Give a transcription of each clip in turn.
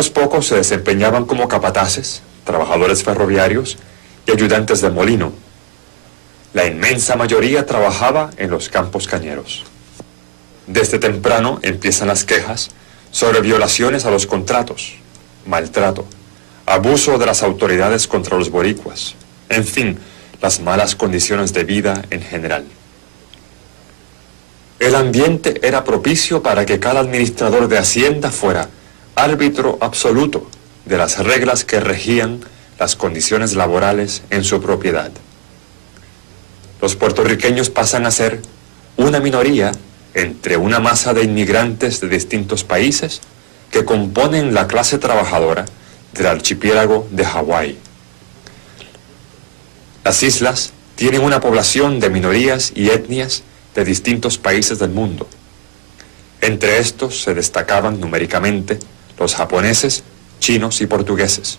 Unos pocos se desempeñaban como capataces, trabajadores ferroviarios y ayudantes de molino. La inmensa mayoría trabajaba en los campos cañeros. Desde temprano empiezan las quejas sobre violaciones a los contratos, maltrato, abuso de las autoridades contra los boricuas, en fin, las malas condiciones de vida en general. El ambiente era propicio para que cada administrador de Hacienda fuera árbitro absoluto de las reglas que regían las condiciones laborales en su propiedad. Los puertorriqueños pasan a ser una minoría entre una masa de inmigrantes de distintos países que componen la clase trabajadora del archipiélago de Hawái. Las islas tienen una población de minorías y etnias de distintos países del mundo. Entre estos se destacaban numéricamente los japoneses, chinos y portugueses.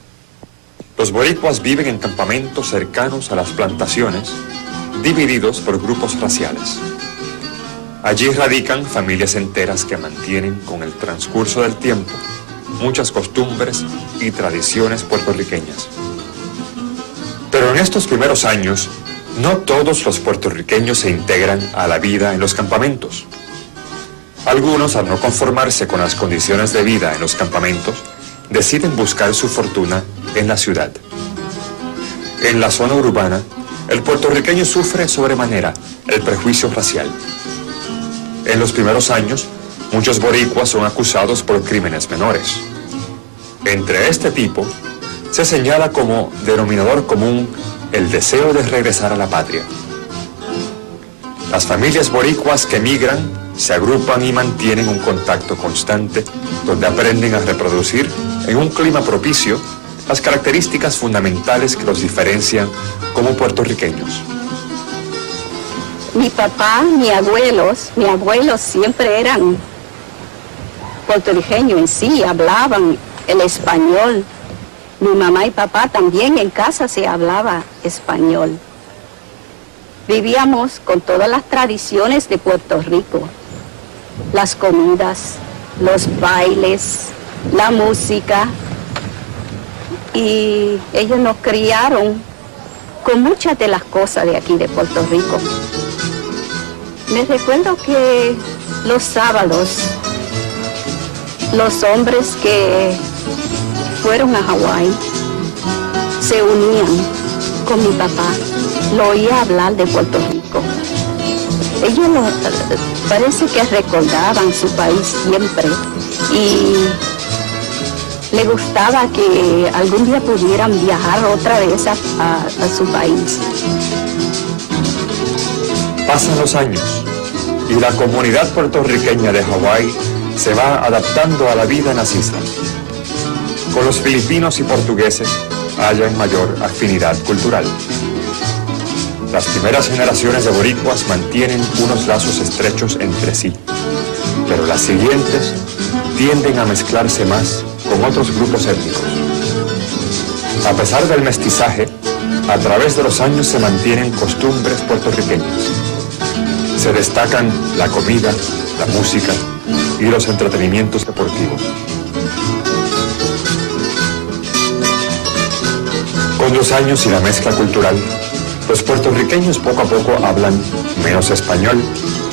Los boricuas viven en campamentos cercanos a las plantaciones, divididos por grupos raciales. Allí radican familias enteras que mantienen con el transcurso del tiempo muchas costumbres y tradiciones puertorriqueñas. Pero en estos primeros años, no todos los puertorriqueños se integran a la vida en los campamentos. Algunos, al no conformarse con las condiciones de vida en los campamentos, deciden buscar su fortuna en la ciudad. En la zona urbana, el puertorriqueño sufre sobremanera el prejuicio racial. En los primeros años, muchos boricuas son acusados por crímenes menores. Entre este tipo, se señala como denominador común el deseo de regresar a la patria. Las familias boricuas que migran se agrupan y mantienen un contacto constante donde aprenden a reproducir en un clima propicio las características fundamentales que los diferencian como puertorriqueños. Mi papá, mis abuelos siempre eran puertorriqueños en sí, hablaban el español. Mi mamá y papá también en casa se hablaba español. Vivíamos con todas las tradiciones de Puerto Rico, las comidas, los bailes, la música, y ellos nos criaron con muchas de las cosas de aquí de Puerto Rico. Me recuerdo que los sábados, los hombres que fueron a Hawái se unían con mi papá, lo oía hablar de Puerto Rico. Ellos parece que recordaban su país siempre y le gustaba que algún día pudieran viajar otra vez a su país. Pasan los años y la comunidad puertorriqueña de Hawái se va adaptando a la vida en las islas. Con los filipinos y portugueses hallan mayor afinidad cultural. Las primeras generaciones de boricuas mantienen unos lazos estrechos entre sí, pero las siguientes tienden a mezclarse más con otros grupos étnicos. A pesar del mestizaje, a través de los años se mantienen costumbres puertorriqueñas. Se destacan la comida, la música y los entretenimientos deportivos. Con los años y la mezcla cultural, los puertorriqueños poco a poco hablan menos español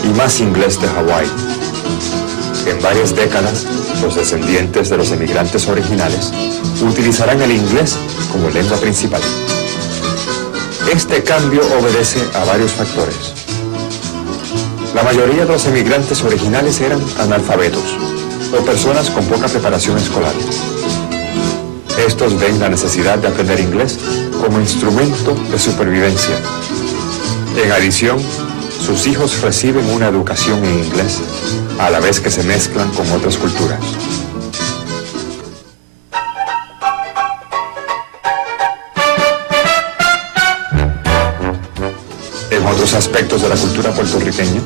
y más inglés de Hawái. En varias décadas, los descendientes de los emigrantes originales utilizarán el inglés como lengua principal. Este cambio obedece a varios factores. La mayoría de los emigrantes originales eran analfabetos o personas con poca preparación escolar. Estos ven la necesidad de aprender inglés como instrumento de supervivencia. En adición, sus hijos reciben una educación en inglés, a la vez que se mezclan con otras culturas. En otros aspectos de la cultura puertorriqueña,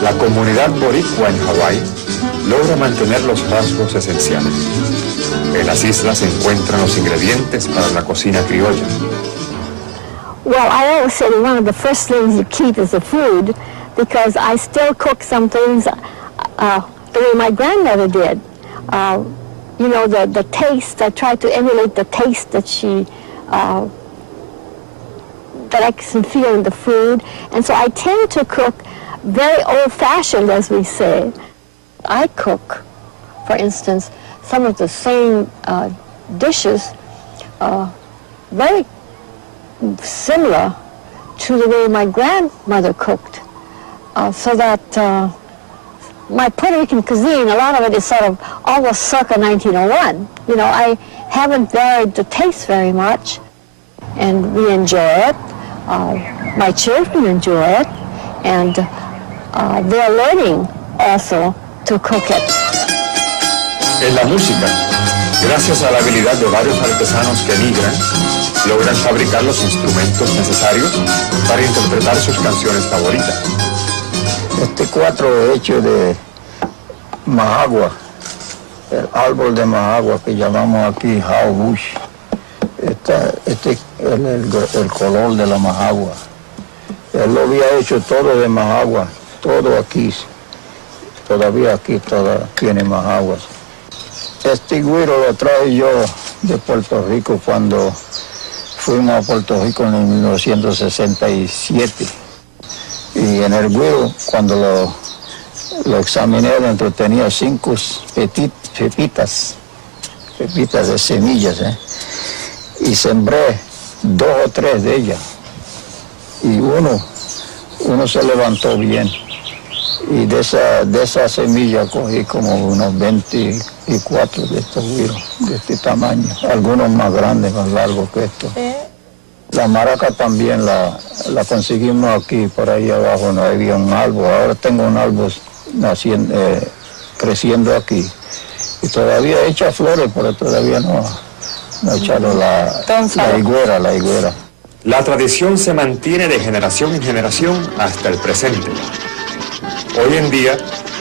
la comunidad boricua en Hawái logra mantener los rasgos esenciales. En las islas se encuentran los ingredientes para la cocina criolla. Well, I always say that one of the first things you keep is the food, because I still cook some things the way my grandmother did. you know, the taste. I try to emulate the taste that she, that I can feel in the food. And so I tend to cook very old-fashioned, as we say. I cook, for instance, some of the same dishes very similar to the way my grandmother cooked. So that my Puerto Rican cuisine, a lot of it is sort of almost circa 1901. You know, I haven't varied the taste very much, and we enjoy it. My children enjoy it, and they're learning also to cook it. En la música, gracias a la habilidad de varios artesanos que migran, logran fabricar los instrumentos necesarios para interpretar sus canciones favoritas. Este cuatro hecho de mahagua, el árbol de mahagua que llamamos aquí haubush. Este es el color de la mahagua. Él lo había hecho todo de mahagua, todo aquí. Todavía aquí tiene mahaguas. Este güiro lo traje yo de Puerto Rico cuando fuimos a Puerto Rico en 1967. Y en el güiro, cuando lo examiné dentro, tenía 5 pepitas de semillas, y sembré 2 o 3 de ellas. Y uno se levantó bien. Y de esa semilla cogí como unos 24 de estos güiros, de este tamaño. Algunos más grandes, más largos que estos. La maraca también la conseguimos aquí, por ahí abajo no había un árbol. Ahora tengo un árbol creciendo aquí. Y todavía echa flores, pero todavía no he echado la higuera. La tradición se mantiene de generación en generación hasta el presente. Hoy en día,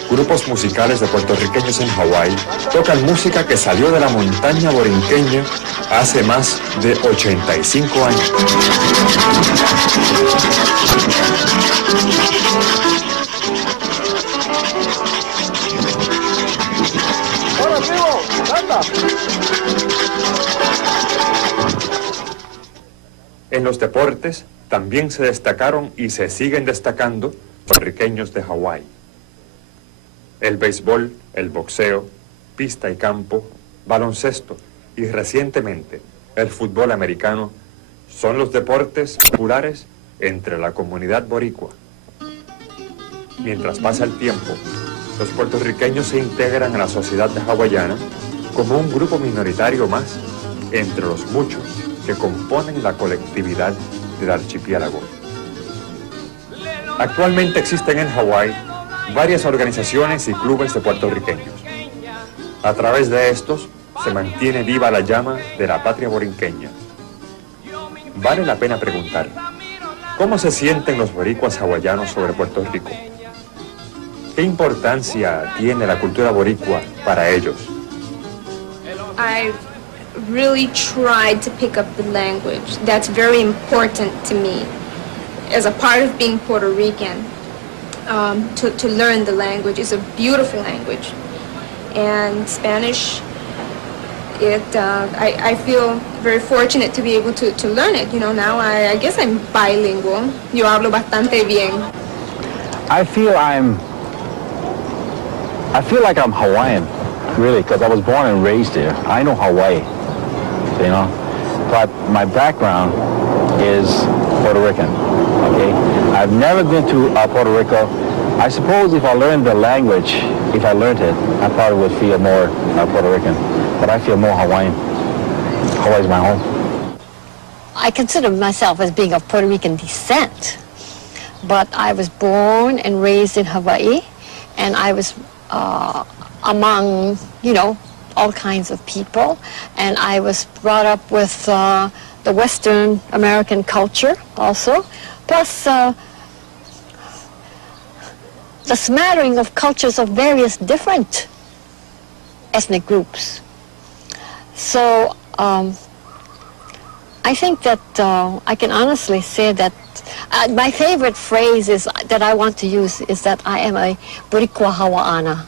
grupos musicales de puertorriqueños en Hawái tocan música que salió de la montaña borinqueña hace más de 85 años. En los deportes también se destacaron y se siguen destacando puertorriqueños de Hawái. El béisbol, el boxeo, pista y campo, baloncesto y recientemente el fútbol americano son los deportes populares entre la comunidad boricua. Mientras pasa el tiempo, los puertorriqueños se integran a la sociedad hawaiana como un grupo minoritario más entre los muchos que componen la colectividad del archipiélago. Actualmente existen en Hawái varias organizaciones y clubes de puertorriqueños. A través de estos se mantiene viva la llama de la patria borinqueña. Vale la pena preguntar, ¿cómo se sienten los boricuas hawaianos sobre Puerto Rico? ¿Qué importancia tiene la cultura boricua para ellos? I've really tried to pick up the language. That's very important to me. As a part of being Puerto Rican, to learn the language. Is a beautiful language. And Spanish, I feel very fortunate to be able to learn it. You know, now I guess I'm bilingual. Yo hablo bastante bien. I feel like I'm Hawaiian, really, because I was born and raised there. I know Hawaii, you know, but my background is Puerto Rican, okay? I've never been to Puerto Rico. I suppose if I learned the language, if I learned it, I probably would feel more Puerto Rican, but I feel more Hawaiian. Hawaii's my home. I consider myself as being of Puerto Rican descent, but I was born and raised in Hawaii, and I was among, you know, all kinds of people, and I was brought up with the Western American culture also, plus the smattering of cultures of various different ethnic groups. So I think that I can honestly say that my favorite phrase is that I want to use is that I am a Boricua Hawaiana.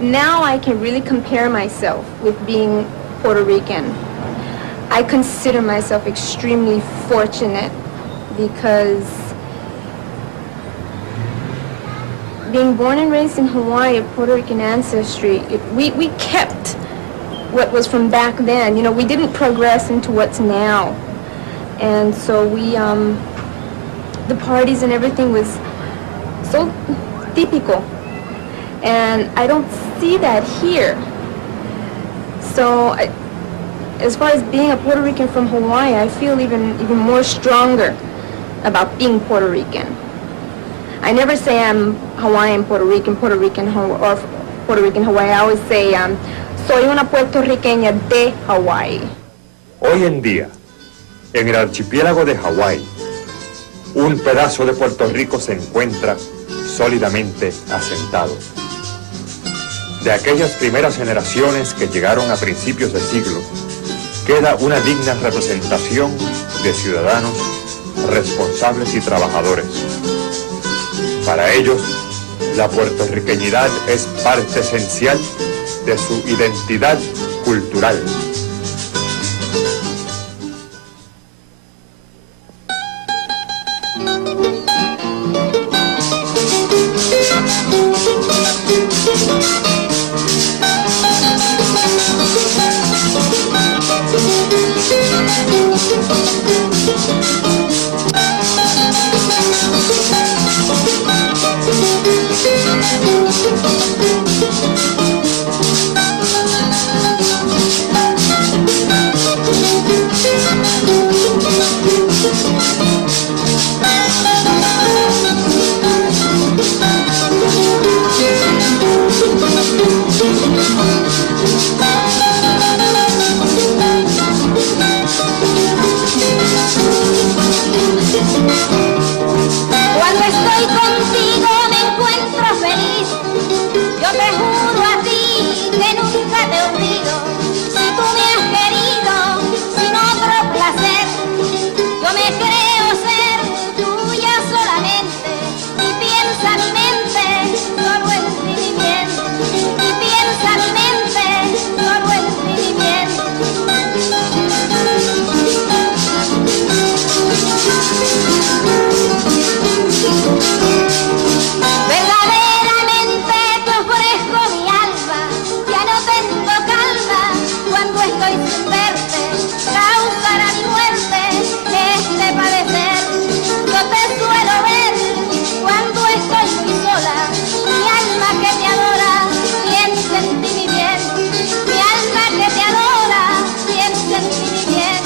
Now I can really compare myself with being Puerto Rican. I consider myself extremely fortunate because being born and raised in Hawaii, of Puerto Rican ancestry, we kept what was from back then. You know, we didn't progress into what's now. And so the parties and everything was so típico. And I don't see that here. So as far as being a Puerto Rican from Hawaii, I feel even more stronger about being Puerto Rican. I never say I'm Hawaiian, Puerto Rican, or Puerto Rican, Hawaii. I always say soy una puertorriqueña de Hawaii. Hoy en día, en el archipiélago de Hawái, un pedazo de Puerto Rico se encuentra sólidamente asentado. De aquellas primeras generaciones que llegaron a principios del siglo, queda una digna representación de ciudadanos responsables y trabajadores. Para ellos, la puertorriqueñidad es parte esencial de su identidad cultural. Cuando estoy contigo me encuentro feliz. Yo te juro a ti que nunca te olvido. Si tú me has querido sin otro placer, yo me creo ser tuya solamente. Y piensa mi mente solo en ti bien. Y piensa mi mente solo en ti bien. Verdaderamente te ofrezco mi alma, ya no tengo calma cuando estoy sin verte, causará mi muerte este padecer. Yo te suelo ver cuando estoy muy sola, mi alma que te adora, piensa en ti mi bien, mi alma que te adora, piensa en ti mi bien.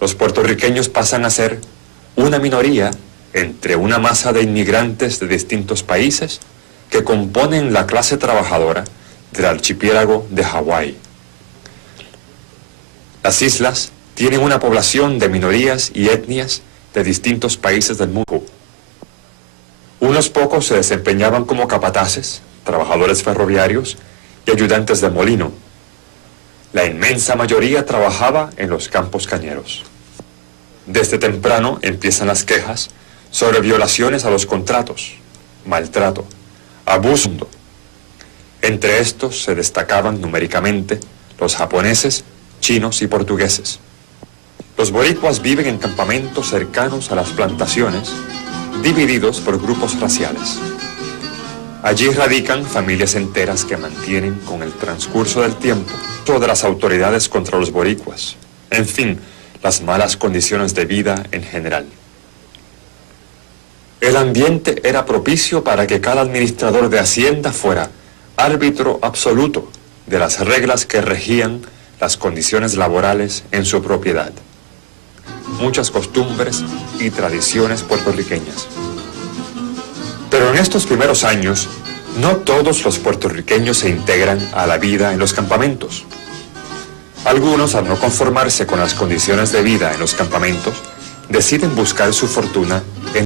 Los puertorriqueños pasan a ser una minoría entre una masa de inmigrantes de distintos países que componen la clase trabajadora del archipiélago de Hawái. Las islas tienen una población de minorías y etnias de distintos países del mundo. Unos pocos se desempeñaban como capataces, trabajadores ferroviarios y ayudantes de molino. La inmensa mayoría trabajaba en los campos cañeros. Desde temprano empiezan las quejas sobre violaciones a los contratos, maltrato, abuso. Entre estos se destacaban numéricamente los japoneses, chinos y portugueses. Los boricuas viven en campamentos cercanos a las plantaciones, divididos por grupos raciales. Allí radican familias enteras que mantienen con el transcurso del tiempo de las autoridades contra los boricuas. En fin, las malas condiciones de vida en general. El ambiente era propicio para que cada administrador de Hacienda fuera árbitro absoluto de las reglas que regían las condiciones laborales en su propiedad. Muchas costumbres y tradiciones puertorriqueñas. Pero en estos primeros años, no todos los puertorriqueños se integran a la vida en los campamentos. Algunos, al no conformarse con las condiciones de vida en los campamentos, deciden buscar su fortuna en